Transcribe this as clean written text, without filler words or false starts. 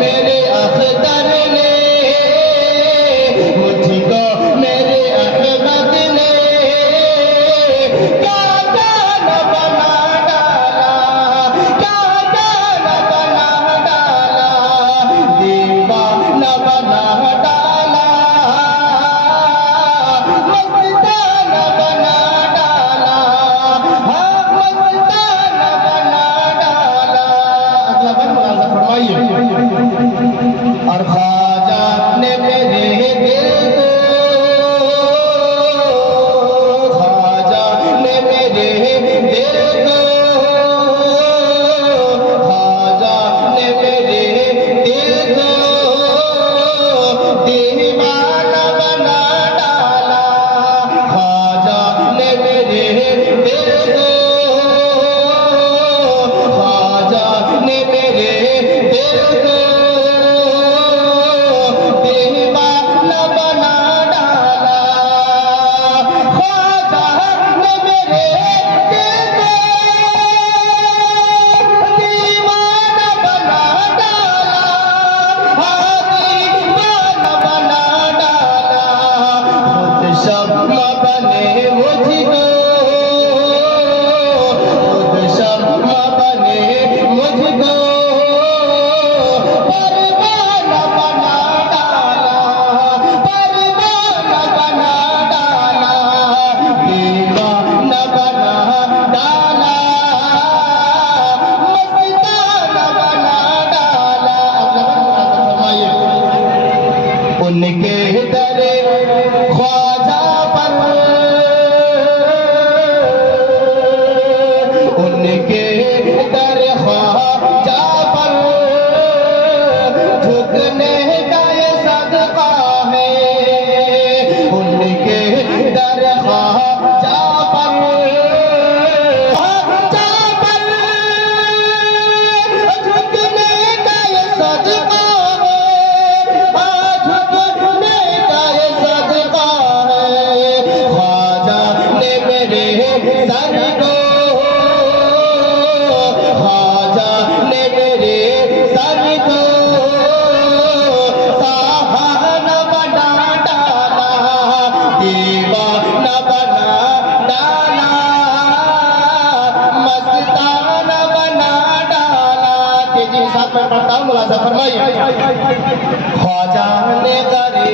मेरे अख्तर ने, मुझको मेरे अहमद ने क्या जान बना डाला, क्या जान बना डाला, दीवाना बना डाला, मस्ताना बना डाला, हाँ मस्ताना बना डाला। अगला बंद मुलाज़ा फरमाइए। और ख्वाजा ने मेरे दिल को, ख्वाजा ने मेरे दिल को, ख्वाजा ने मेरे दिल को दीवाना बना डाला, ख्वाजा ने मेरे दिल को, ख्वाजा ने मेरे दिल को दीवाना बना डाला, ख्वाजा ने मेरे दिल को दीवाना बना डाला, हाँ दीवाना बना डाला। खुद शम्मा बने मुझको, खुद शम्मा बने मुझको परवाना बना डाला, परवाना बना डाला, दीवाना बना डाला, मस्ताना बना डाला। फरमाइए। उनके दरे ख्वाजा पर, उनके दरे ख्वाजा पर झुकने का ये सदका है, उनके दरे ख्वाजा पर, ख्वाजा पर झुकने का ये सदका है, झुकने का ये सदका है। ख्वाजा ने मेरे सर को, ख्वाजा ने मेरे सर को सहाना बना डाला, दीवाना बना डाला, मस्ताना बना डाला। तेजी साथ में पढ़ता हूँ, मुलाज़ा फरमाइए। ख्वाजा ने करे